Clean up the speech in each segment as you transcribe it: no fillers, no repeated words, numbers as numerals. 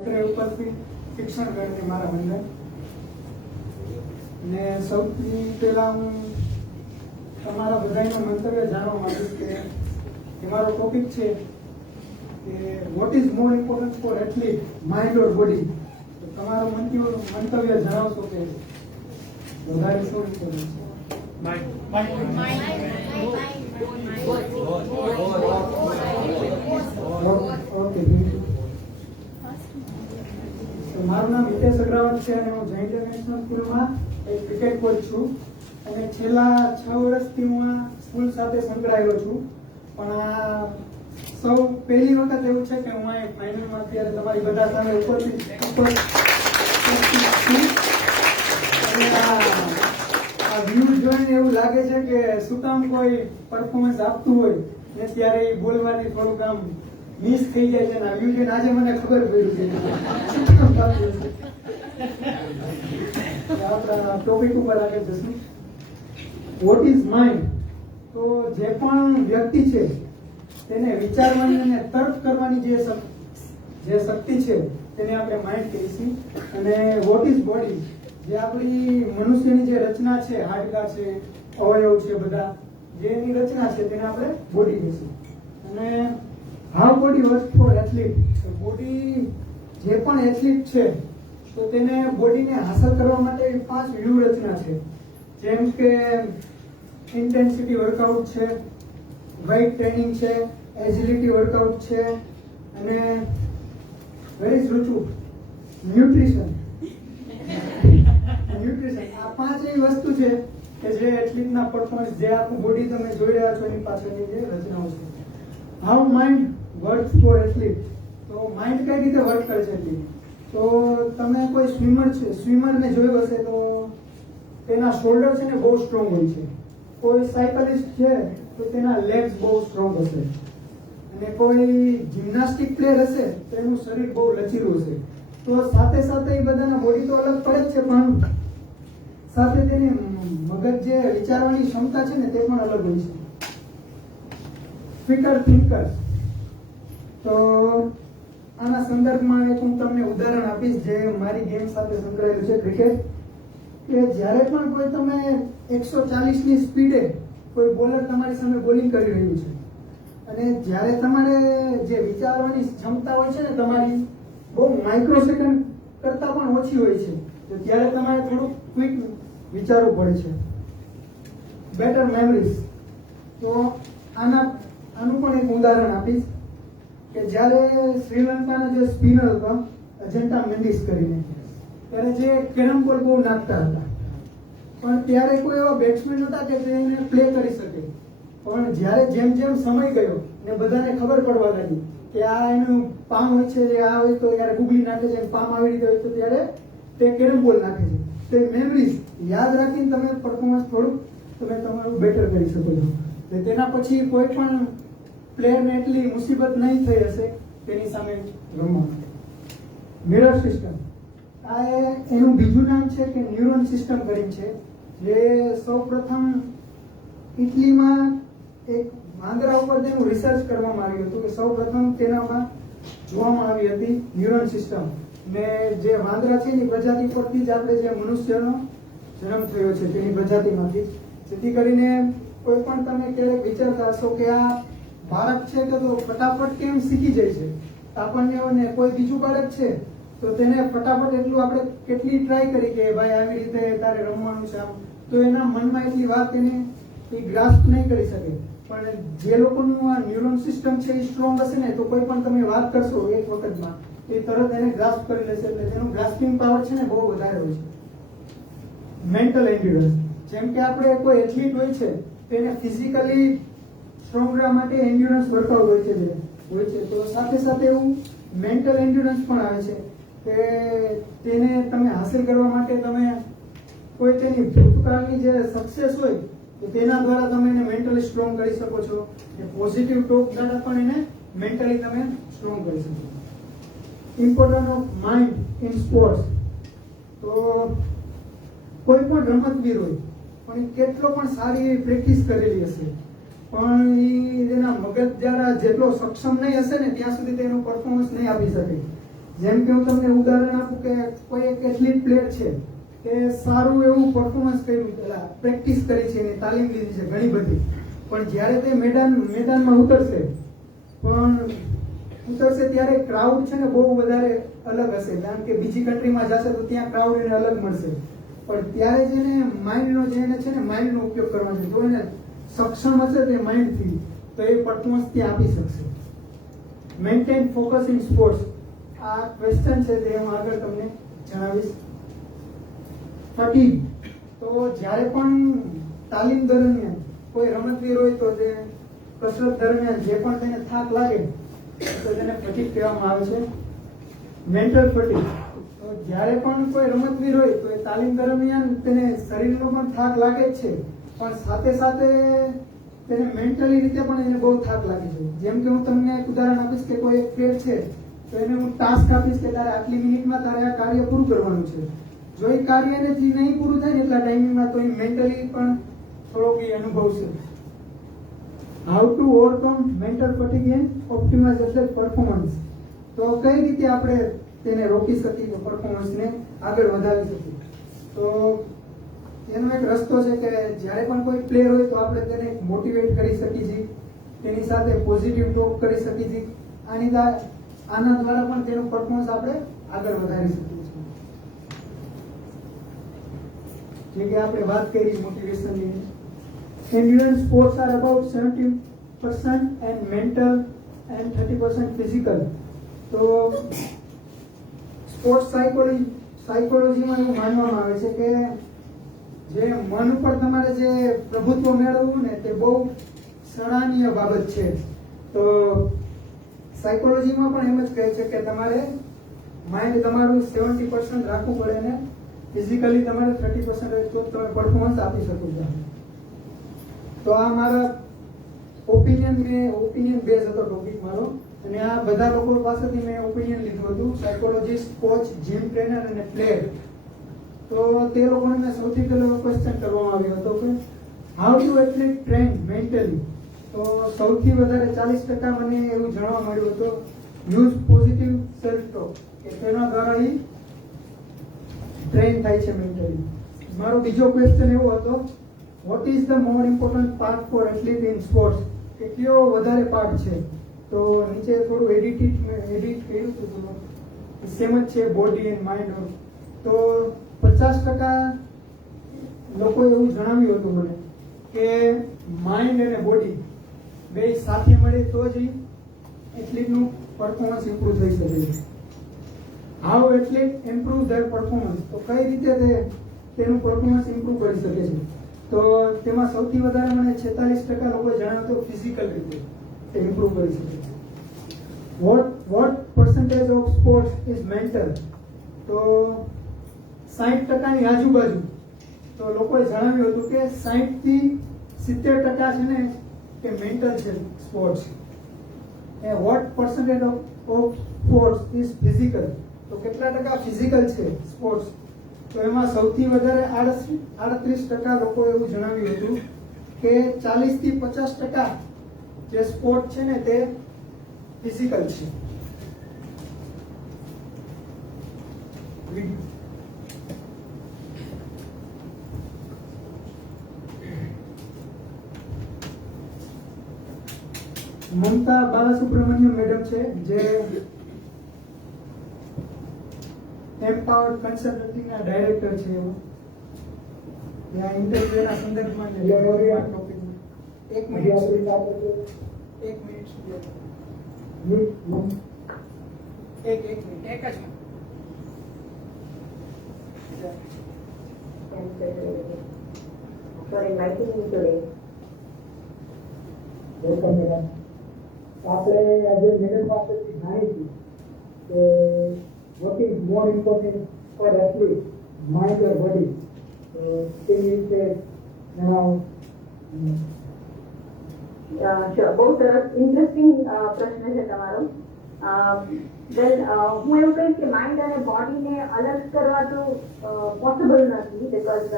ઉપરથી શિક્ષણ કરીને મારા વંદન ને સૌથી પહેલા હું તમારા બધાનું મંતવ્ય જાણવા માંગીશ કે મારો ટોપિક છે કે what is more important for athlete, mind or body. તો તમારું મંતવ્ય જણાવશો કે વધારે શું ઇમ્પોર્ટન્ટ છે? ઓકે, મારું નામ હિતેશ અગ્રવાલ છે અને હું જૈન ઇન્ટરનેશનલ સ્કૂલમાં એક ક્રિકેટ કોચ છું અને છેલ્લા 6 વર્ષથી હું આ સ્કૂલ સાથે સંકળાયેલો છું. પણ આ સૌ પહેલી વખત એવું છે કે હું આ ફાઇનલમાં અત્યારે તમારી બધા સામે ઉપસ્થિત છું. અને આ વ્યૂ જોઈને એવું લાગે છે કે શું કામ કોઈ પરફોર્મન્સ આપતું હોય ને ત્યારે એ બોલવાની થોડુંક આમ મિસ થઈ જાય છે. ને વ્યૂ જોઈને આજે મને ખબર પડી છે આપણા ટોપિક ઉપર આગળ જશું. What is mind? તો જે પણ વ્યક્તિ છે તેને વિચારવાની અને તર્ક કરવાની જે શક્તિ છે તેને આપણે માઇન્ડ કહીએ છીએ. અને વોટ ઇઝ બોડી? જે આપણી મનુષ્યની જે રચના છે, હાડકા છે, અવયવ છે, બધા જેની રચના છે તેને આપણે બોડી કહીશું. અને how body work four athlete? Body જે પણ એથ્લીટ છે તો તેને બોડીને હાંસલ કરવા માટે 5 વ્યૂહરચના છે. જેમ કે ઇન્ટેન્સિટી વર્કઆઉટ છે, વેઇટ ટ્રેનિંગ છે, એજિલિટી વર્કઆઉટ છે અને વેરી રુચુ ન્યુટ્રિશન. આ 5 એવી વસ્તુ છે કે જે એથ્લીટના પરફોર્મન્સ, જે આખું બોડી તમે જોઈ રહ્યા છો એની પાછળની જે રચનાઓ છે. How mind work four athlete? તો માઇન્ડ કઈ રીતે વર્ક કરે છે એથ્લીટ? તો તમે કોઈ સ્વિમરને જોયું હશે તો તેના શોલ્ડર છે ને બહુ સ્ટ્રોંગ હોય છે. કોઈ સાયકલિસ્ટ છે તો તેના લેગ્સ બહુ સ્ટ્રોંગ હશે. અને કોઈ જિમ્નાસ્ટિક પ્લેયર હશે તો એનું શરીર બહુ લચીલું હશે. તો સાથે સાથે એ બધાના બોડી તો અલગ પડે જ છે, પણ સાથે તેની મગજ જે વિચારવાની ક્ષમતા છે ને તે પણ અલગ હોય છે. Fitter thinkers. તો આના સંદર્ભમાં એક હું તમને ઉદાહરણ આપીશ જે મારી ગેમ સાથે સંકળાયેલું છે, ક્રિકેટ. કે જ્યારે પણ કોઈ તમે 140 ની સ્પીડે કોઈ બોલર તમારી સામે બોલિંગ કરી રહ્યું છે અને જ્યારે તમારે જે વિચારવાની ક્ષમતા હોય છે ને તમારી બહુ માઇક્રોસેકન્ડ કરતા પણ ઓછી હોય છે, તો ત્યારે તમારે થોડુંક ક્વિક વિચારવું પડે છે. Better memories. તો આનું પણ એક ઉદાહરણ આપીશ કે જ્યારે શ્રીલંકાના જે સ્પિનર હતા અજંટા મેન્ડિસ કરીને, ત્યારે જે કેરમ બોલ બહુ નાખતા હતા, પણ ત્યારે કોઈ એવા બેટ્સમેન હતા કે તેને પ્લે કરી શકે. પણ જ્યારે જેમ જેમ સમય ગયો ને બધાને ખબર પડવા લાગી કે આ એનું પામ હોય છે, આ હોય તો ત્યારે ગુગલી નાખે છે, પામ આવી રીતે હોય તો ત્યારે તે કેરમ બોલ નાખે છે. તે મેમરીઝ યાદ રાખીને તમે પરફોર્મન્સ થોડુંક તમે તમારું બેટર કરી શકો છો. તેના પછી કોઈ પણ પ્લેયરને એટલી મુસીબત નહીં થઈ હશે તેની સામે રમવા માટે. Mirror system. આ એનું બીજું નામ છે કે ન્યુરોન સિસ્ટમ કરીને છે, જે સૌપ્રથમ ઇટલીમાં એક વાંદરા ઉપર તેનું રિસર્ચ કરવામાં આવ્યું હતું કે સૌપ્રથમ તેનામાં જોવામાં આવી હતી ન્યુરોન સિસ્ટમ. ને જે વાંદરા છે એની પ્રજાતિ પરથી જ આપણે જે મનુષ્યનો જન્મ થયો છે તેની પ્રજાતિમાંથી. જેથી કરીને કોઈ પણ તમે ક્યારેક વિચારતા હશો કે આ બાળક છે કે તો ફટાફટ કેમ શીખી જાય છે, આપણને કોઈ બીજું બાળક છે તો તેને ફટાફટ એટલું આપણે કેટલી ટ્રાય કરી કે ભાઈ આવી રીતે તારે રમવાનું છે આમ, તો એના મનમાં એટલી વાત એને ગ્રાસ્પ નહીં કરી શકે. પણ જે લોકોનું આ ન્યુરોન સિસ્ટમ છે એ સ્ટ્રોંગ હશે ને તો કોઈ પણ તમે વાત કરશો એક વખતમાં એ તરત એને ગ્રાસ્પ કરી લેશે. એટલે તેનું ગ્રાસ્પિંગ પાવર છે ને બહુ વધારે હોય છે. Mental endurance. જેમ કે આપણે કોઈ એથ્લીટ હોય છે તેને ફિઝિકલી સ્ટ્રોંગ રહેવા માટે એન્ડ્યુરન્સ વર્કઆઉટ હોય છે, તો સાથે સાથે એવું મેન્ટલ એન્ડ્યુરન્સ પણ આવે છે કે તેને તમે હાંસલ કરવા માટે તમે કોઈ તેની ભૂતકાળની જે સક્સેસ હોય તો તેના દ્વારા તમે એને મેન્ટલી સ્ટ્રોંગ કરી શકો છો. પોઝિટિવ ટોક દ્વારા પણ એને મેન્ટલી તમે સ્ટ્રોંગ કરી શકો છો. Importance of mind in sports. તો કોઈ પણ રમતવીર હોય પણ કેટલો પણ સારી એવી પ્રેક્ટિસ કરેલી હશે પણ એના મગજ દ્વારા જેટલો સક્ષમ નહીં હશે ને ત્યાં સુધી તેનું પરફોર્મન્સ નહીં આપી શકે. જેમ કે હું તમને ઉદાહરણ આપું કે કોઈ એક એથ્લીટ પ્લેયર છે કે સારું એવું પરફોર્મન્સ કર્યું, પેલા પ્રેક્ટિસ કરી છે, એની તાલીમ લીધી છે ઘણી બધી, પણ જ્યારે તે મેદાનમાં ઉતરશે ત્યારે ક્રાઉડ છે ને બહુ વધારે અલગ હશે, કારણ કે બીજી કન્ટ્રીમાં જશે તો ત્યાં ક્રાઉડ એને અલગ મળશે. પણ ત્યારે જેને માઇન્ડનો ઉપયોગ કરવાનો છે, જો એને સક્ષમ હશે તે માઇન્ડથી, તો એ પરફોર્મન્સ ત્યાં આપી શકશે. મેન્ટેન ફોકસ ઇન સ્પોર્ટ્સ, આ ક્વેશ્ચન છે તે હું આગળ તમને જણાવીશ. ફટીગ, તો જ્યારે પણ તાલીમ દરમિયાન કોઈ રમતવીર હોય તો તે કસરત દરમિયાન જે પણ તેને થાક લાગે તો તેને ફટીગ કહેવામાં આવે છે. મેન્ટલ ફટીગ, તો જ્યારે પણ કોઈ રમતવીર હોય તો એ તાલીમ દરમિયાન તેને શરીરમાં પણ થાક લાગે જ છે, પણ સાથે સાથે તેને મેન્ટલી રીતે પણ એને બહુ થાક લાગે છે. જેમ કે હું તમને એક ઉદાહરણ આપીશ કે કોઈ એક પ્લેયર છે તો એને હું ટાસ્ક આપીશ કે તારે આટલી મિનિટમાં તારે આ કાર્ય પૂરું કરવાનું છે. જો એ કાર્ય એનાથી નહીં પૂરું થાય ને એટલા ટાઈમિંગમાં, તો એ મેન્ટલી પણ થોડોક એ અનુભવશે. How to overcome mental fatigue and optimize athlete performance, તો કઈ રીતે આપણે તેને રોકી શકીએ, પરફોર્મન્સને આગળ વધારી શકીએ. તો એનો એક રસ્તો છે કે જ્યારે પણ કોઈ પ્લેયર હોય તો આપણે તેને મોટિવેટ કરી શકીએ છીએ, તેની સાથે પોઝિટિવ ટોક કરી શકીએ છીએ. આના દ્વારા પણ તેનું પરફોર્મન્સ આપણે આગળ વધારી શકીએ છીએ. જે કે આપણે વાત કરી મોટિવેશનની. Endurance sports are about 70% and mental and 30% physical. તો સ્પોર્ટ્સ સાયકોલોજીમાં એવું માનવામાં આવે છે કે જે મન ઉપર તમારે જે પ્રભુત્વ મેળવવું ને તે બહુ સરાહનીય બાબત છે. તો સાયકોલોજીમાં પણ એમ જ કહે છે કે તમારે માઇન્ડ તમારું 70% રાખવું પડે ને ફિઝિકલી તમારે 30% તો તમે પરફોર્મન્સ આપી શકો છો. તો આ મારા ઓપિનિયન બેઝ હતો ટોપિક મારો, અને આ બધા લોકો પાસેથી મેં ઓપિનિયન લીધું હતું, સાયકોલોજીસ્ટ, કોચ, જીમ ટ્રેનર અને પ્લેયર. તો તે લોકોને મેં સૌથી પહેલો ક્વેશ્ચન કરવામાં આવ્યો હતો કે how to athlete train mentally. તો સૌથી વધારે 40% મને એવું જાણવા મળ્યું હતું યુઝ પોઝિટિવ સેલ્ફ ટોક, કે તેના દ્વારા એ ટ્રેન થાય છે મેન્ટલી. મારો બીજો ક્વેશ્ચન એવો હતો what is the more important part for athlete in sports, કે કયો વધારે પાર્ટ છે. તો નીચે થોડું એડિટ કર્યું હતું, સેમ જ છે બોડી એન્ડ માઇન્ડ. તો 50% લોકોએ એવું જણાવ્યું હતું મને કે માઇન્ડ અને બોડી બે સાથે મળે તો જ એથ્લીટનું પરફોર્મન્સ ઇમ્પ્રૂવ થઈ શકે છે. How athlete improve there performance, તો કઈ રીતે તેનું પરફોર્મન્સ ઇમ્પ્રૂવ કરી શકે છે. તો તેમાં સૌથી વધારે મને 46% લોકોએ જણાવ્યું હતું ફિઝિકલ રીતે તે ઇમ્પ્રૂવ કરી શકે છે. What percentage of sports is mental, તો 60%ની આજુબાજુ તો લોકોએ જણાવ્યું હતું કે 60 થી 70% છે ને કે મેન્ટલ છે sports. What percentage of sports is physical, તો કેટલા ટકા ફિઝિકલ છે સ્પોર્ટ્સ. તો એમાં સૌથી વધારે 38% લોકો એવું જણાવ્યું હતું કે 40 થી 50% જે સ્પોર્ટ છે ને તે ફિઝિકલ છે. મમતા બાલાસુબ્રમણ્યમ મેડમ છે જે એમ્પાવર્ડ કન્સલ્ટન્સીના ડાયરેક્ટર છે. ત્યાં ઇન્ટરવ્યુના સંદર્ભમાં એક મિનિટ સુધી એક જ for inviting me today. Welcome madam. આપણે આજે મેડમ પાસેથી જાણીશું કે what is more important for athlete, mind or body. તેની વિશે જણાવો. Sure, બહુ સરસ ઇન્ટરેસ્ટિંગ પ્રશ્ન છે તમારો. હું એવું કહીશ કે માઇન્ડ અને બોડીને અલગ કરવા તો પોસિબલ નથી, બીકોઝ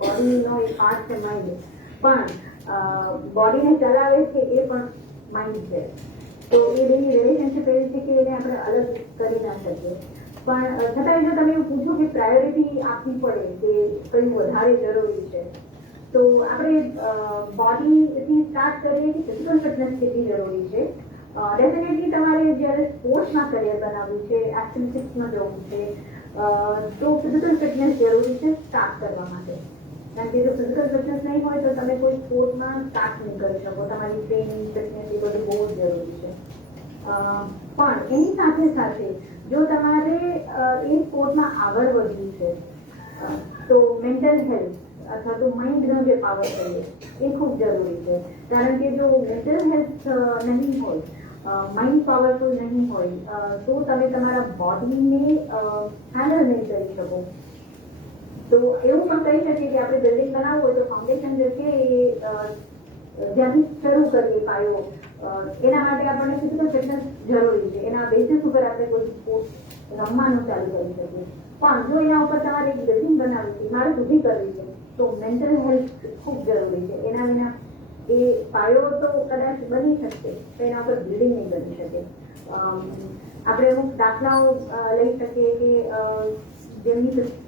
બોડીનો એક પાર્ટ છે માઇન્ડ, પણ બોડીને ચલાવે છે એ પણ માઇન્ડ છે. તો એ બેની રિલેશનશિપ એવી છે કે એને આપણે અલગ કરી ના શકીએ. પણ છતાંય જો તમે એવું પૂછો કે પ્રાયોરિટી આપવી પડે કે કયું વધારે જરૂરી છે, તો આપણે બોડીથી સ્ટાર્ટ કરીએ કે ફિઝિકલ ફિટનેસ કેટલી જરૂરી છે. ડેફિનેટલી તમારે જ્યારે સ્પોર્ટ્સમાં કરિયર બનાવવું છે, એથ્લેટિક્સમાં જવું છે, તો ફિઝિકલ ફિટનેસ જરૂરી છે સ્ટાર્ટ કરવા માટે. કારણ કે જો ફિઝિકલ ફિટનેસ નહીં હોય તો તમે કોઈ સ્પોર્ટમાં સ્ટાર્ટ નહીં કરી શકો. તમારી ટ્રેનિંગ ફિટનેસ એ બધું બહુ જ જરૂરી છે. પણ એની સાથે સાથે જો તમારે એ સ્પોર્ટમાં આગળ વધવું છે તો મેન્ટલ હેલ્થ અથવા તો માઇન્ડનો જે પાવર કહીએ એ ખૂબ જરૂરી છે. કારણ કે જો મેન્ટલ હેલ્થ નહીં હોય, માઇન્ડ પાવરફુલ નહીં હોય, તો તમે તમારા બોડીને હેન્ડલ નહીં કરી શકો. તો એવું પણ કહી શકીએ કે આપણે બિલ્ડિંગ બનાવવું હોય તો ફાઉન્ડેશન જે છે એ જ્યાંથી શરૂ કરીએ પાયો, એના માટે આપણને ફિઝિકલ ફિટનેસ જરૂરી છે. એના બેસિસ ઉપર આપણે કોઈ સ્પોર્ટ રમવાનું ચાલુ કરી શકીએ. પણ જો એના ઉપર તમારે એક બિલ્ડિંગ બનાવવી છે, મારે ઊભી કરવી છે, તો મેન્ટલ હેલ્થ ખૂબ જરૂરી છે. એના વિના એ પાયો તો કદાચ બની શકશે તો એના ઉપર બિલ્ડિંગ નહીં બની શકે. આપણે અમુક દાખલાઓ લઈ શકીએ કે જેમની કન્ક્લુઝન.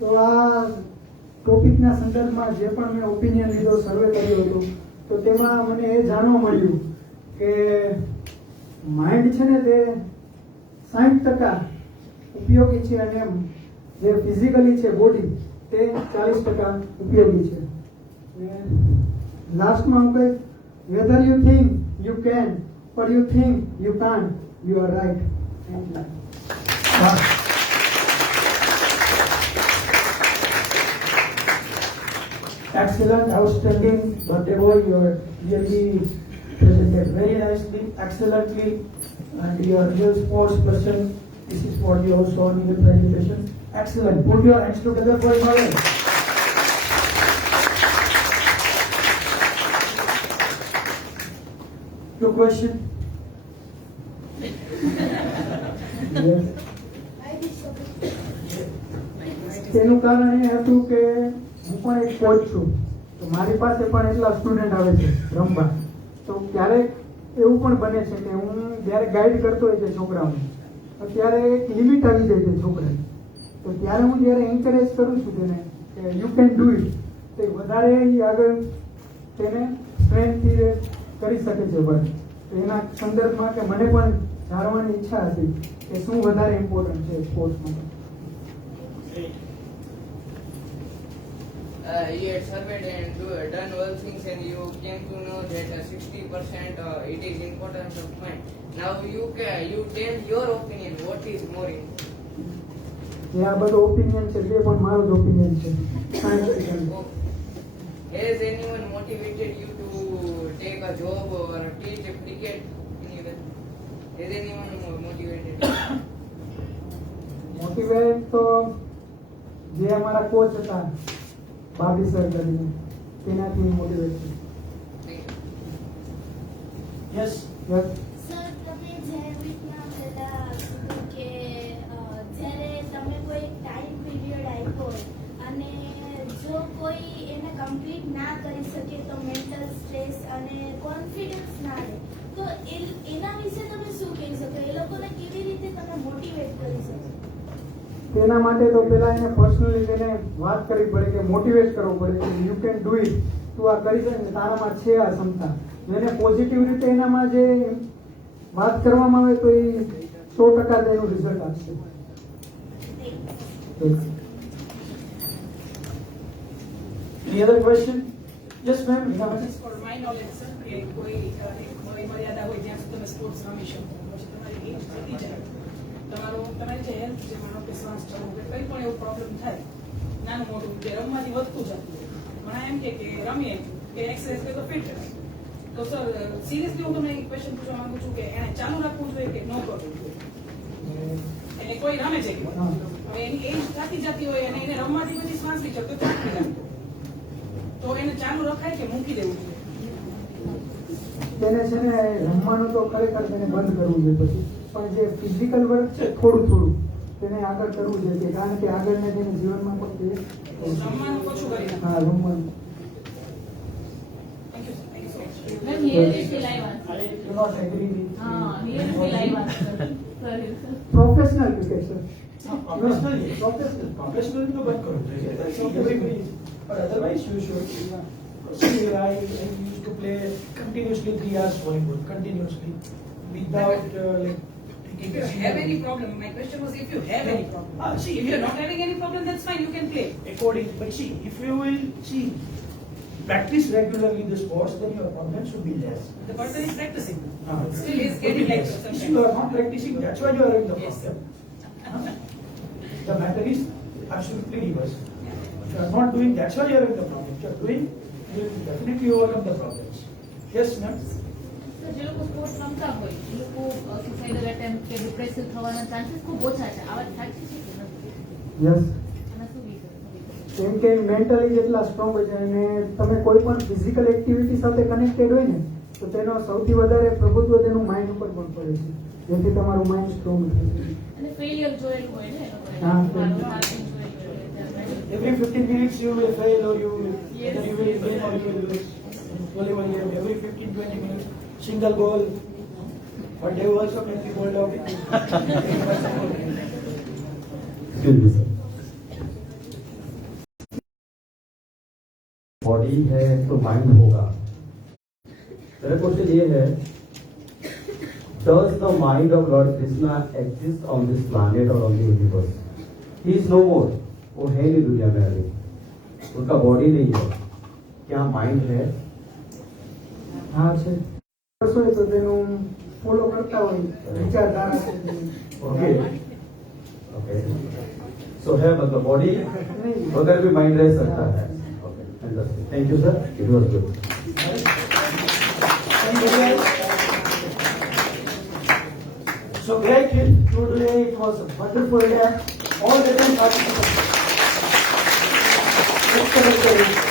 તો આ ટોપિકના સંદર્ભમાં જે પણ મેં ઓપિનિયન લીધો, સર્વે કર્યો હતો, તો તેમાં મને એ જાણવા મળ્યું કે માઇન્ડ છે ને તે 60% ઉપયોગી છે અને જે ફિઝિકલી છે બોડી તે 40% ઉપયોગી છે. લાસ્ટમાં હું કહીશ, whether you think you can or you think you can't, you are right. Thank you. Excellent, outstanding, birthday boy, you are really presented very nicely, excellently, and you are a real sports person. This is what you have shown in your presentation. Excellent. Put your hands together for Himalayan. Your question? Yes. તેનું કારણ એ હતું કે હું પણ એક coach છું, તો મારી પાસે પણ એટલા સ્ટુડન્ટ આવે છે રમવા. તો ક્યારેક એવું પણ બને છે કે હું જ્યારે ગાઈડ કરતો હોય છે છોકરાઓને, તો ત્યારે એક લિમિટ આવી જાય છે છોકરાને. તો ત્યારે હું જ્યારે એન્કરેજ કરું છું તેને કે યુ કેન ડુ ઇટ, તો વધારે આગળ તેને સ્ટ્રેન્થથી કરી શકે છે વર્ક. તો એના સંદર્ભમાં કે મને પણ જાણવાની ઈચ્છા હતી કે શું વધારે ઇમ્પોર્ટન્ટ છે સ્પોર્ટ્સમાં. You had surveyed and done all things, and you came to know that 60% it is importance of mind. Now you tell your opinion. What is more important? આ બધો ઓપિનિયન છે, તે પણ મારો જ ઓપિનિયન છે. Has anyone motivated you to take a job or teach cricket? Has anyone motivated you? Motivate તો જે અમારા કોચ હતા ભાભી સર કરીને, તેનાથી મોટિવેટ છે. Yes yes. સર, તમે જે રીતના પહેલા કીધું કે જ્યારે તમે કોઈ ટાઈમ પીરિયડ આપ્યો હોય અને જો કોઈ એને કમ્પ્લીટ ના કરી શકે તો મેન્ટલ સ્ટ્રેસ અને કોન્ફિડન્સ ના રહે, તો એના વિશે તમે શું કહી શકો? એ લોકોને કેવી રીતે તમે મોટિવેટ કરી શકો? તેના માટે તો પેલા એને પર્સનલી તેને વાત કરવી પડે કે મોટિવેટ કરવો પડે કે યુ કેન ડુ ઇટ, તું આ કરી શકે, તારામાં છે આ ક્ષમતા. એને પોઝિટિવ રીતે એનામાં જે વાત કરવામાં આવે તો એ 100% એનું રિઝલ્ટ આપશે. Any other question? Yes, ma'am. Just for my knowledge, sir, કે કોઈ મર્યાદા હોય જ્યાં સુધી તમે સ્પોર્ટ્સ રમી શકો, પછી તમારી એજ વધી જાય, તમારી જે હેલ્થ છે, માનો કે શ્વાસ ચડવું કે કંઈ પણ એવો પ્રોબ્લેમ થાય, નાનું મોટું કે રમવાથી વધતું જતું હોય, ઘણા એમ કે રમીએ કે એક્સરસાઇઝ કરે તો ફિટ રહે. તો સર સિરિયસલી હું તમને એક ક્વેશ્ચન પૂછવા માંગુ છું કે એને ચાલુ રાખવું જોઈએ કે ન કરવું જોઈએ? એટલે કોઈ રમે છે કે હવે એની એજ થતી જતી હોય અને એને રમવાથી પછી શ્વાસ નહીં ચડતો, ચાલતી રાખતો તો એને ચાલુ રખાય કે મૂકી દેવું જોઈએ? તેને છે ને રમવાનું તો ખરેખર તેને બંધ કરવું જોઈએ પછી, પણ જે ફિઝિકલ વર્ક છે થોડું થોડું તેને આગળ કરવું જોઈએ, કારણ કે આગળને તેને જીવનમાં પણ તે રમવાનું ઓછું કરી નાખો. હા રમવાનું. Thank you, sir. Thank you so much. Ma'am, here is the live answer. I do not agree with Here is the live answer. Sorry, sir. Professional cricket sir. Professional, yes. Professional. Professional to work on. That's everybody. But otherwise, you should. See, I used to play continuously 3 hours volleyball, continuously, without like If taking you a have any single- problem, my question was if you have any problem. See, If you're not having any problem, that's fine, you can play. according. But see, if you will see, practice regularly the sports, then your problems will be less. The person is practicing. Ah, Still he is will be getting like less. some If you are not practicing, that's why you are in the Yes. problem. The matter is absolutely reverse. If you are not doing, that's why you are in the problem. If you are doing, you will definitely overcome the problems. Yes, ma'am. Sir, જે લોકો sports રમતા હોય એ લોકો suicidal attempt કે depressive થવાના chances ખૂબ ઓછા છે. આ વાત સાચી છે કે નથી? યસ, આના શું વિશે? કેમ કે મેન્ટલી જેટલા સ્ટ્રોંગ હોય છે અને તમે કોઈ પણ ફિઝિકલ એક્ટિવિટી સાથે કનેક્ટેડ હોય ને તો તેનો સૌથી વધારે પ્રભુત્વ તેનું માઇન્ડ ઉપર પણ પડે છે, જેથી તમારું માઇન્ડ સ્ટ્રોંગ થશે. અને ફેલિયર જોયેલું હોય ને એ લોકોએ. હા, મારું failure. માર્કિંગ જોયેલું હોય એટલે Every 15 minutes you will fail or you will, Yes. then you will win or you will lose. Volleyball, you have every 15-20 minutes, single goal. But they will also make you hold out. Excuse me, sir. Body है तो mind होगा. मेरा question ये है, does the mind of Lord Krishna exist on this planet or on the universe? He is no more. वो है नहीं दुनिया में अभी, उनका बॉडी नहीं है. क्या माइंड है? હા છે, કરશો હોય તો તેનું ફોલો કરતા હોય વિચારધારા છે તેની. Okay okay. सो है मतलब बॉडी નહીં, वगैरह भी माइंड रह सकता है. Okay, understand. Thank you sir, it was good. So great, today it was a wonderful day. All the 10 participants. Let's celebrate.